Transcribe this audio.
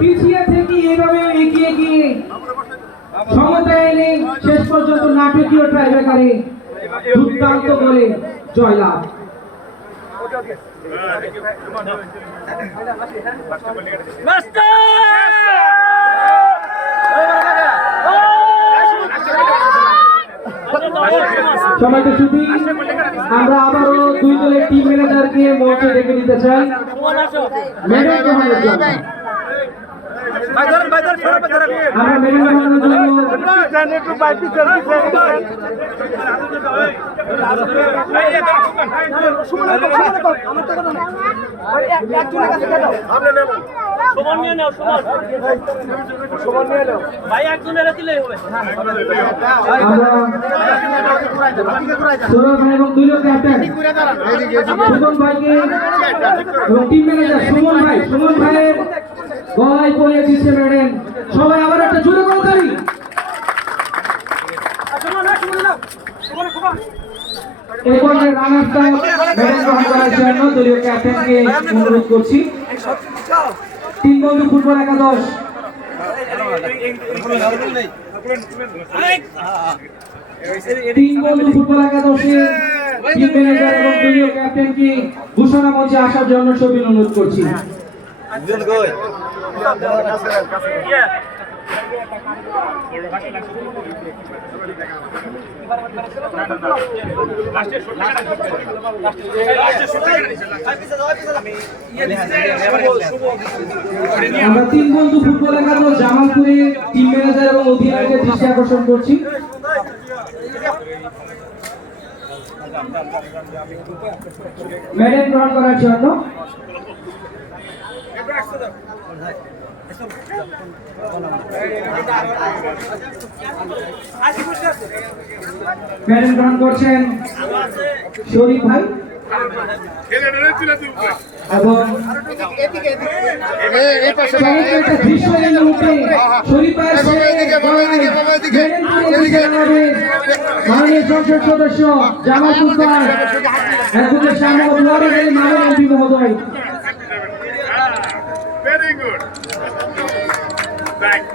পিছিয়ে থেকে এভাবে এগিয়ে গিয়ে ক্ষমতা এনে শেষ পর্যন্ত নাটকীয় ট্রাইব্রেকারে দুর্দান্ত বলে জয়লাভ। সবাইকে শুধু আমরা আবারও দুই দলের টিম ম্যানেজারকে মঞ্চে ডেকে নিতে চাই। আমরা এবং দুই লোক ক্যাপ্টেন সুমন ভাইকে এবং টিম ম্যানেজার সুমন ভাইয়ের গলায় পরিয়ে দিচ্ছে ম্যাডাম। সবাই আবার একটা জোরে করে দাঁড়ি। এরপরে রানার্সটা ম্যাডাম গ্রহণ করার জন্য দলীয় ক্যাপ্টেনকে অনুরোধ করছি। তিন বন্ধু ফুটবল একাদশ একাদশের টিম ম্যানেজার এবং দলীয় ক্যাপ্টেনকে ঘোষণা মঞ্চে আসার জন্য সবিন অনুরোধ করছি। আমরা তিন বন্ধু ফুটবল একাদশ জামালপুরের টিম ম্যানেজার এবং অধিনায়কের দৃষ্টি আকর্ষণ করছি। মেডেল গ্রহণ করার জন্য মেডেল গ্রহণ করছেন শরীফ ভাই এবং মাননীয় সংসদ সদস্য জামালপুর মহোদয়। Very good. Thanks.